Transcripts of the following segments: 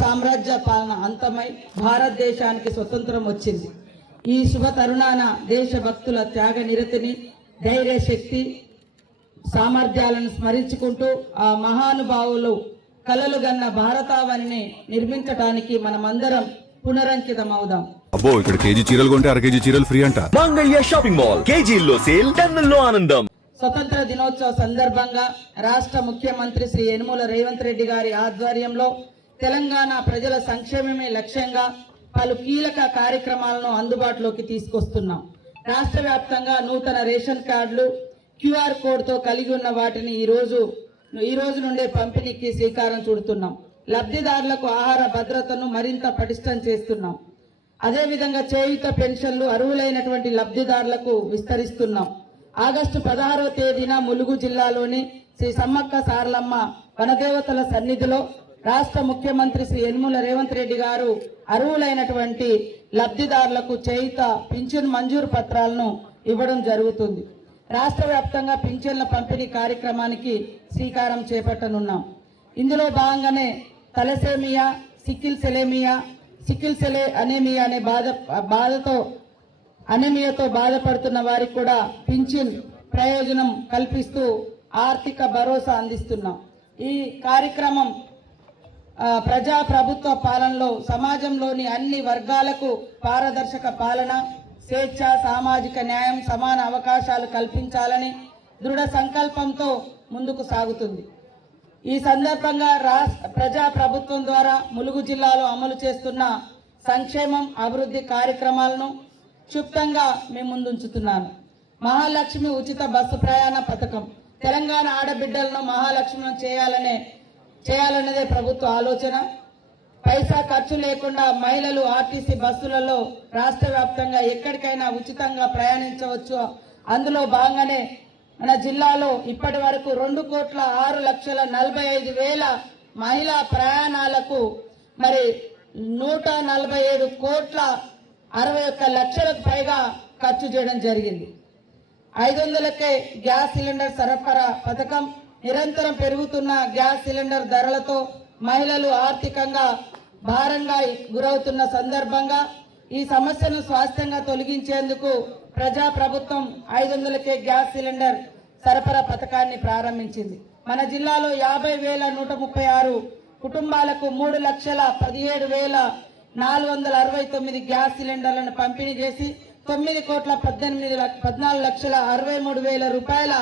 సామ్రాజ్య పాలన అంతమై భారతదేశానికి స్వతంత్రం వచ్చింది. ఈ శుభ తరుణాన దేశభక్తుల త్యాగ నిరతిని, ధైర్య శక్తి, సామర్థ్యాలను స్మరించుకుంటూ ఆ మహానుభావులు కలలు గన్న భారతావనిని నిర్మించడానికి మనమందరం పునరంకితమవుదాం. అబ్బో, ఇక్కడ కేజీ చీరలు కొంటే 1/2 కేజీ చీరలు ఫ్రీ అంట. మంగళ్య షాపింగ్ మాల్, కేజీల్లో సేల్, టన్నుల్లో ఆనందం. స్వతంత్ర దినోత్సవ సందర్భంగా రాష్ట్ర ముఖ్యమంత్రి శ్రీ యనుమల రేవంత్ రెడ్డి గారి ఆధ్వర్యంలో తెలంగాణ ప్రజల సంక్షేమమే లక్ష్యంగా పలు కీలక కార్యక్రమాలను అందుబాటులోకి తీసుకొస్తున్నాం. రాష్ట్ర వ్యాప్తంగా నూతన రేషన్ కార్డులు, QR కోడ్తో కలిగి ఉన్న వాటిని ఈ రోజు నుండే పంపిణీకి శ్రీకారం చుడుతున్నాం. లబ్ధిదారులకు ఆహార భద్రతను మరింత పటిష్టం చేస్తున్నాం. అదేవిధంగా చేయూత పెన్షన్లు అర్హులైనటువంటి లబ్ధిదారులకు విస్తరిస్తున్నాం. ఆగస్టు 16వ తేదీన ములుగు జిల్లాలోని శ్రీ సమ్మక్క సారలమ్మ వనదేవతల సన్నిధిలో రాష్ట్ర ముఖ్యమంత్రి శ్రీ యనుమల రేవంత్ రెడ్డి గారు అర్హులైనటువంటి లబ్ధిదారులకు చేయూత పింఛన్ మంజూరు పత్రాలను ఇవ్వడం జరుగుతుంది. రాష్ట్ర వ్యాప్తంగా పింఛన్ల పంపిణీ కార్యక్రమానికి శ్రీకారం చేపట్టనున్నాం. ఇందులో భాగంగానే తలసేమియా, సికిల్ సెల్ అనేమియా అనే అనీమియాతో బాధపడుతున్న వారికి కూడా పింఛన్ ప్రయోజనం కల్పిస్తూ ఆర్థిక భరోసా అందిస్తున్నాం. ఈ కార్యక్రమం ప్రజా ప్రభుత్వ పాలనలో సమాజంలోని అన్ని వర్గాలకు పారదర్శక పాలన, స్వేచ్ఛ, సామాజిక న్యాయం, సమాన అవకాశాలు కల్పించాలని దృఢ సంకల్పంతో ముందుకు సాగుతుంది. ఈ సందర్భంగా ప్రజా ప్రభుత్వం ద్వారా ములుగు జిల్లాలో అమలు చేస్తున్న సంక్షేమం, అభివృద్ధి కార్యక్రమాలను క్షుప్తంగా మేము ముందుంచుతున్నాను. మహాలక్ష్మి ఉచిత బస్సు ప్రయాణ పథకం. తెలంగాణ ఆడబిడ్డలను మహాలక్ష్మిని చేయాలన్నదే ప్రభుత్వ ఆలోచన. పైసా ఖర్చు లేకుండా మహిళలు ఆర్టీసీ బస్సులలో రాష్ట్ర వ్యాప్తంగా ఎక్కడికైనా ఉచితంగా ప్రయాణించవచ్చు. అందులో భాగంగానే మన జిల్లాలో ఇప్పటి వరకు 2,06,45,000 మహిళా ప్రయాణాలకు మరి 147,61,00,000కు పైగా ఖర్చు చేయడం జరిగింది. 500కే గ్యాస్ సిలిండర్ సరఫరా పథకం. నిరంతరం పెరుగుతున్న గ్యాస్ సిలిండర్ ధరలతో మహిళలు ఆర్థికంగా భారంగా గురవుతున్న సందర్భంగా ఈ సమస్యను స్వాస్థ్యంగా తొలగించేందుకు ప్రజా ప్రభుత్వం 500కే గ్యాస్ సిలిండర్ సరఫరా పథకాన్ని ప్రారంభించింది. మన జిల్లాలో 50,136 కుటుంబాలకు 3,17,469 గ్యాస్ సిలిండర్లను పంపిణీ చేసి 9,14,63,000 రూపాయల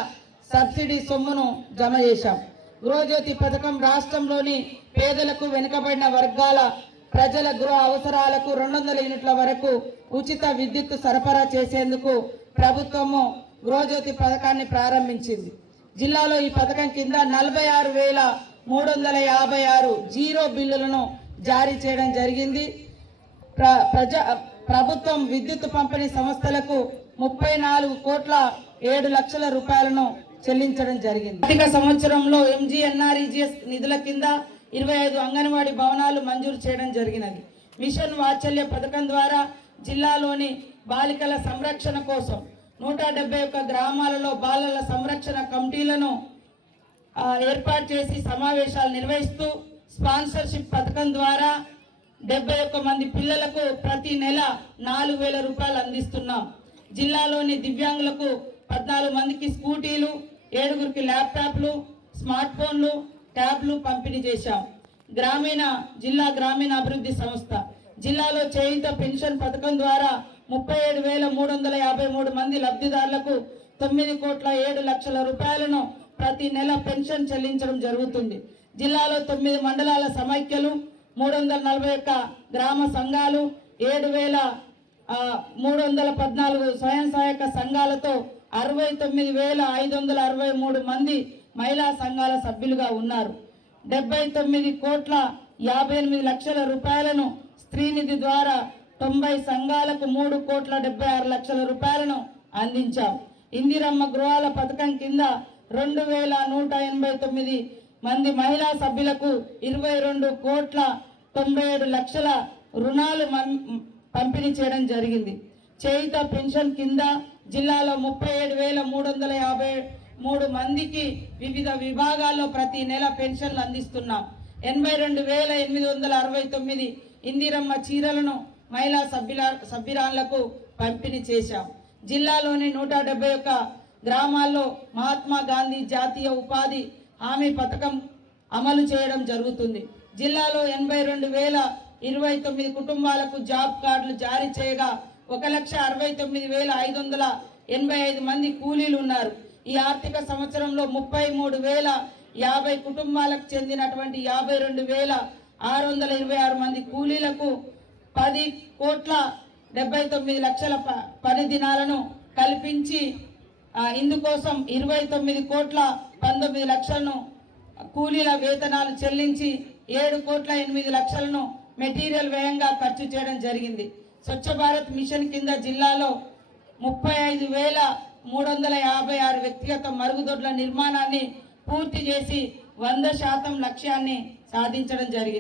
సబ్సిడీ సొమ్మును జమ చేశాం. గృహజ్యోతి పథకం రాష్ట్రంలోని పేదలకు, వెనుకబడిన వర్గాల ప్రజల గృహ అవసరాలకు 200 యూనిట్ల వరకు ఉచిత విద్యుత్ సరఫరా చేసేందుకు ప్రభుత్వము గృహజ్యోతి పథకాన్ని ప్రారంభించింది. జిల్లాలో ఈ పథకం కింద 46,356 జీరో బిల్లులను జారీ చేయడం జరిగింది. ప్రభుత్వం విద్యుత్ పంపిణీ సంస్థలకు 34,07,00,000 రూపాయలను చెల్లించడం జరిగింది. ఆర్థిక సంవత్సరంలో MGNREGS నిధుల కింద 25 అంగన్వాడీ భవనాలు మంజూరు చేయడం జరిగినది. మిషన్ వాత్సల్య పథకం ద్వారా జిల్లాలోని బాలికల సంరక్షణ కోసం 171 గ్రామాలలో బాలల సంరక్షణ కమిటీలను ఏర్పాటు చేసి సమావేశాలు నిర్వహిస్తూ స్పాన్సర్షిప్ పథకం ద్వారా 71 మంది పిల్లలకు ప్రతి నెల 4,000 రూపాయలు అందిస్తున్నాం. జిల్లాలోని దివ్యాంగులకు 14 మందికి స్కూటీలు, 7గురికి ల్యాప్టాప్లు, స్మార్ట్ ఫోన్లు, ట్యాబ్లు పంపిణీ చేశాం. జిల్లా గ్రామీణ అభివృద్ధి సంస్థ జిల్లాలో చేయూత పెన్షన్ పథకం ద్వారా 37,353 మంది లబ్ధిదారులకు 9,07,00,000 రూపాయలను ప్రతి నెల పెన్షన్ చెల్లించడం జరుగుతుంది. జిల్లాలో 9 మండలాల సమైక్యలు, 341 గ్రామ సంఘాలు, 7,314 స్వయం సహాయక సంఘాలతో 69,563 మంది మహిళా సంఘాల సభ్యులుగా ఉన్నారు. 79,58,00,000 రూపాయలను స్త్రీనిధి ద్వారా 90 సంఘాలకు 3,76,00,000 రూపాయలను అందించాం. ఇందిరమ్మ గృహాల పథకం కింద 2,189 మంది మహిళా సభ్యులకు 22,97,00,000 రుణాలు పంపిణీ చేయడం జరిగింది. చేయూత పెన్షన్ కింద జిల్లాలో 37,353 మందికి వివిధ విభాగాల్లో ప్రతి నెల పెన్షన్లు అందిస్తున్నాం. 82,869 ఇందిరమ్మ చీరలను మహిళా సభ్యురాళ్లకు పంపిణీ చేశాం. జిల్లాలోని 171 గ్రామాల్లో మహాత్మా గాంధీ జాతీయ ఉపాధి హామీ పథకం అమలు చేయడం జరుగుతుంది. జిల్లాలో 82,029 కుటుంబాలకు జాబ్ కార్డులు జారీ చేయగా 1,69,585 మంది కూలీలు ఉన్నారు. ఈ ఆర్థిక సంవత్సరంలో 33,050 కుటుంబాలకు చెందినటువంటి 52,626 మంది కూలీలకు 10,79,00,000 పని దినాలను కల్పించి ఇందుకోసం 29,19,00,000 కూలీల వేతనాలు చెల్లించి 7,08,00,000 మెటీరియల్ వ్యయంగా ఖర్చు చేయడం జరిగింది. స్వచ్ఛ భారత్ మిషన్ కింద జిల్లాలో 35,356 వ్యక్తిగత మరుగుదొడ్ల నిర్మాణాన్ని పూర్తి చేసి 100% లక్ష్యాన్ని సాధించడం జరిగింది.